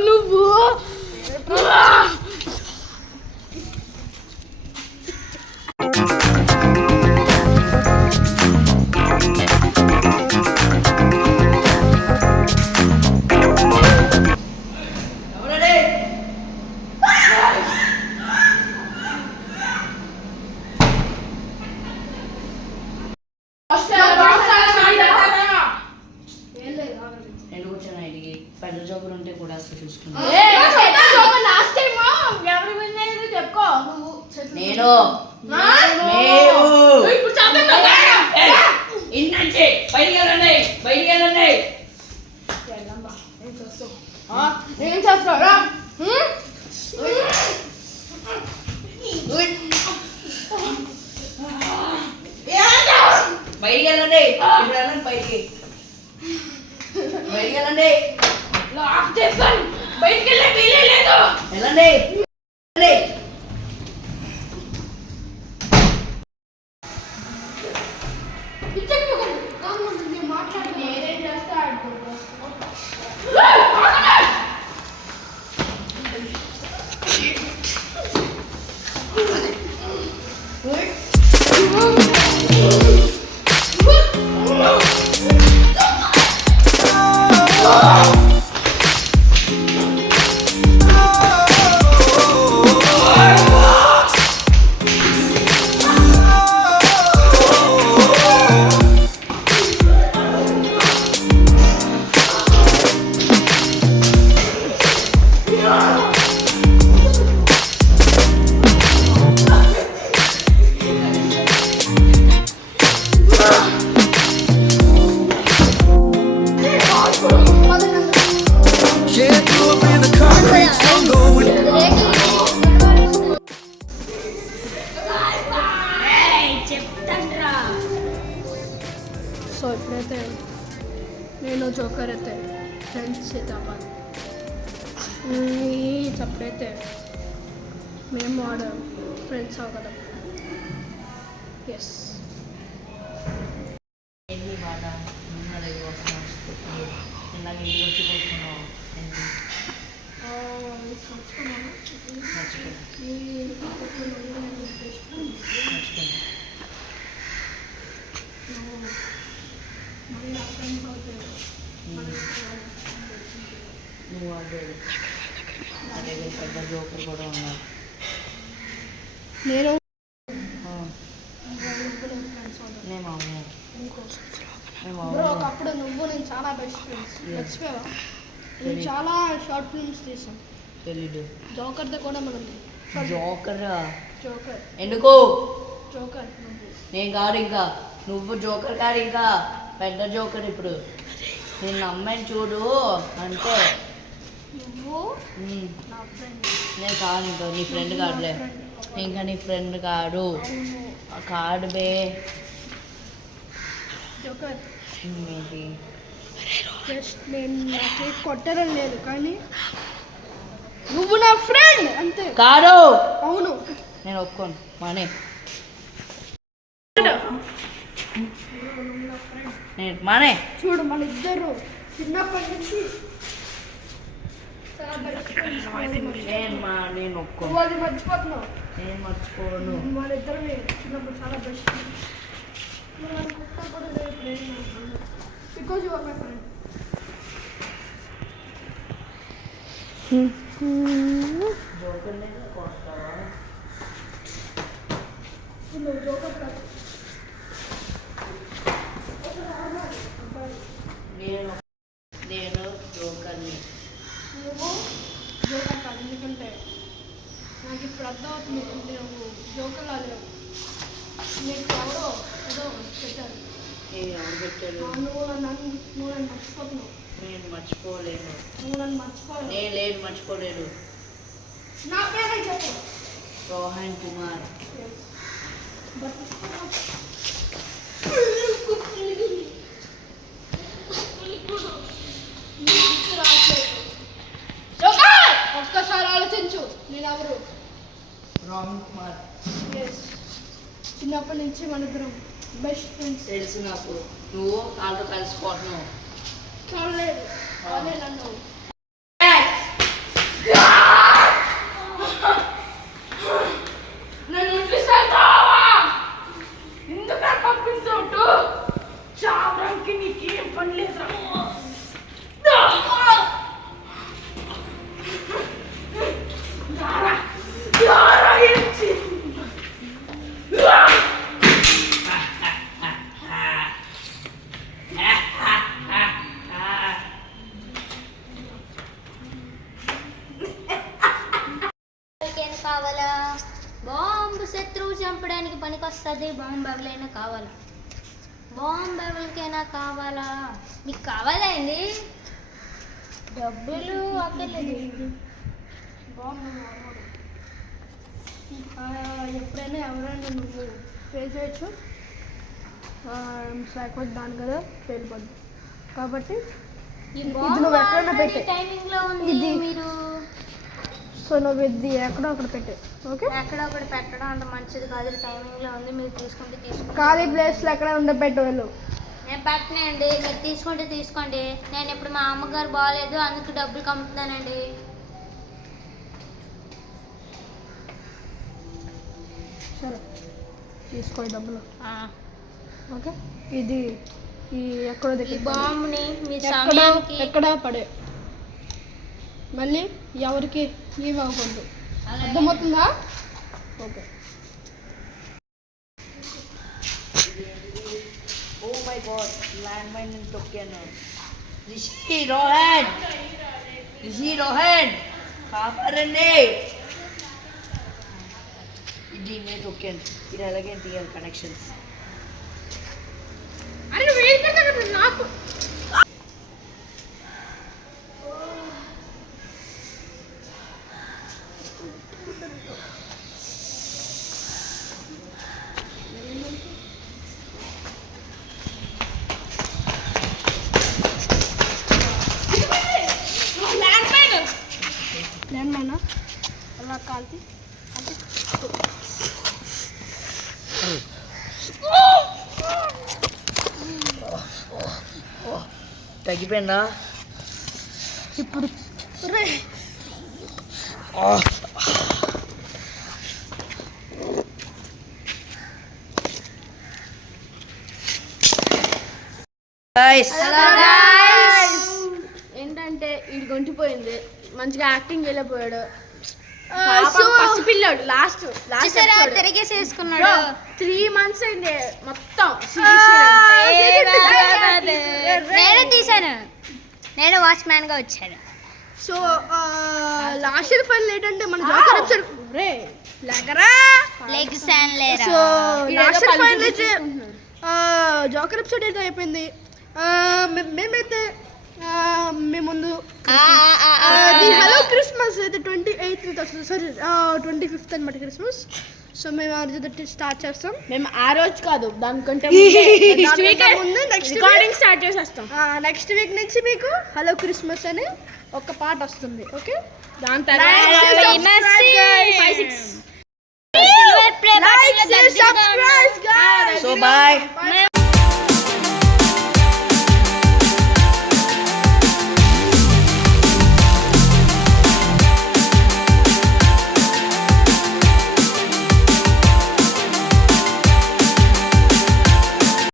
నువ్వు పెద్ద జోకులు ఉంటే కూడా అసలు చూసుకున్నా నేను ఏం చేస్తారా బయటికి వెళ్ళండి బయటికి వెళ్ళండి బయటికి వెళ్ళే వీలే లేదు వెళ్ళండి సో ఇప్పుడైతే నేను జోకర్ అయితే ఫ్రెండ్స్ చేద్దామని అప్పుడైతే మేము ఆడాం ఫ్రెండ్స్ అవ్వగలం ఎస్ నువ్వు అదే పెద్ద జోకర్ కూడా ఉన్నారు నేను ఒకప్పుడు నువ్వు నేను చాలా బెస్ట్ ఫ్రెండ్స్ మర్చిపోయావా నేను చాలా షార్ట్ ఫిల్మ్స్ తీసాం తెలీదు జోకర్తో కూడా మనం జోకర్ ఎందుకు జోకర్ నేను కాదు ఇంకా నువ్వు జోకర్ కాదు ఇంకా పెద్ద జోకర్ ఇప్పుడు నేను అమ్మాయిని చూడు అంటే నువ్వు నేను కాదు ఇంకా నీ ఫ్రెండ్ కాదులే ఇంకా నీ ఫ్రెండ్ కాదు కాదు బే జోకర్ ఏంటి జస్ట్ నేను నాకు కొట్టడం లేదు కానీ నువ్వు నా ఫ్రెండ్ అంతే కాదు అవును నేను ఒప్పుకోను మానే నేను మానే చూడు మన ఇద్దరు చిన్నప్పటి నుంచి నేను ఒప్పుకోను నువ్వు అది మర్చిపోతున్నావు నేను మర్చిపోను మన ఇద్దరు చిన్నప్పుడు చాలా best because you are my friend joker నేను కొడతావా నువ్వు జోకర్ కాదు నేను జోకర్ని నువ్వు జోకర్ కాదు ఎందుకంటే నాకు ఇప్పుడు అర్థమవుతుంది నువ్వు జోకర్ రాలేవు నీకు ఎవరో ఏదో పెట్టారు ఎవరు పెట్టారు నువ్వు నన్ను మర్చిపోతున్నావు నేను మర్చిపోలేను నువ్వు నన్ను మర్చిపోలేవు నేను లేదు మర్చిపోలేను నా పేరే చెప్పు రోహన్ కుమార్ ఒక్కసారి ఆలోచించు నేను ఎవరు? రామ్ కుమార్. ఎస్, చిన్నప్పటి నుంచి మన ఇద్దరం బెస్ట్ ఫ్రెండ్స్. తెలుసు నాకు, నువ్వు వాళ్ళతో కలిసిపోతున్నావు. కాలేదు, అదే నన్ను కావాలా? బాంబు శత్రువు చంపడానికి పనికొస్తుంది. బాంబు ఎవరైనా కావాలా? బాంబు ఎవరికైనా కావాలా? నీకు కావాలా అండి? డబ్బులు అక్కర్లేదు. ఎప్పుడైనా ఎవరైనా నువ్వు పే చేయొచ్చు. సైకోజ్ దాని కదా పేలిపోద్ది. కాబట్టి ఈ ఇది బాంబు నువ్వు ఎక్కడైనా పెట్టే. టైమింగ్లో ఉంది. ఇది. మీరు సో నువ్వు ఇది ఎక్కడో అక్కడ పెట్టే. ఓకే, ఎక్కడ ఒకటి పెట్టడం అంత మంచిది కాదు. టైమింగ్లో ఉంది, మీరు తీసుకుంటే ఖాళీ ప్లేస్లో ఎక్కడ ఉండే పెట్టు వెళ్ళు. నేను పెట్టినండి, మీరు తీసుకుంటే తీసుకోండి. నేను ఇప్పుడు మా అమ్మగారు బాగాలేదు, అందుకు డబ్బులు కమ్ముతున్నానండి. సరే, తీసుకో ఈ డబ్బులు. ఓకే, ఇది ఈ ఎక్కడో ఈ దగ్గర బాంబుని మీ ఎక్కడ సమయానికి ఎక్కడ పడే, మళ్ళీ ఎవరికి ఏమి అవ్వకూడదు. అర్థమవుతుందా? Okay. Oh my god, land mine తొక్కాను. రోహన్, కాపాడండి. ఇది నేను తొక్కాను. ఇది అలాగే తీయాలి కనెక్షన్స్. అరే వెయిట్ పెడతా నాకు. ల్యాండ్ మైన్ అలా కాల్తి తగ్గిపోయిందా? ఇప్పుడు రే ఏంటంటే వీడు గొంటిపోయింది, మంచిగా యాక్టింగ్ వెళ్ళిపోయాడు. పసిపిల్లాడు. లాస్ట్ చూసారా, తిరిగేసేసుకున్నాడు. 3 months అయింది మొత్తం. నేను తీసాను, నేను వాచ్మ్యాన్ గా వచ్చాను. సో లాస్ట్ ఇయర్ ఫైనల్ ఏంటంటే మన జోకర్ ఎపిసోడ్ రే లేకరా. లెగ్స్ అండ్ లేరా. సో లాస్ట్ ఇయర్ ఫైనల్ అయితే జోకర్ ఎపిసోడ్ అయితే అయిపోయింది. మేమైతే మీ ముందు హలో క్రిస్మస్ అయితే 28th వస్తుంది. సారీ 25th అనమాట క్రిస్మస్. సో మేము ఆ రోజు స్టార్ట్ చేస్తాం. మేము ఆ రోజు కాదు, దానికంటే ముందు నెక్స్ట్ రికార్డింగ్ స్టార్ట్ చేసేస్తాం. నెక్స్ట్ వీక్ నుంచి మీకు హలో క్రిస్మస్ అని ఒక పాట వస్తుంది. ఓకే, దాని subscribe guys. So bye.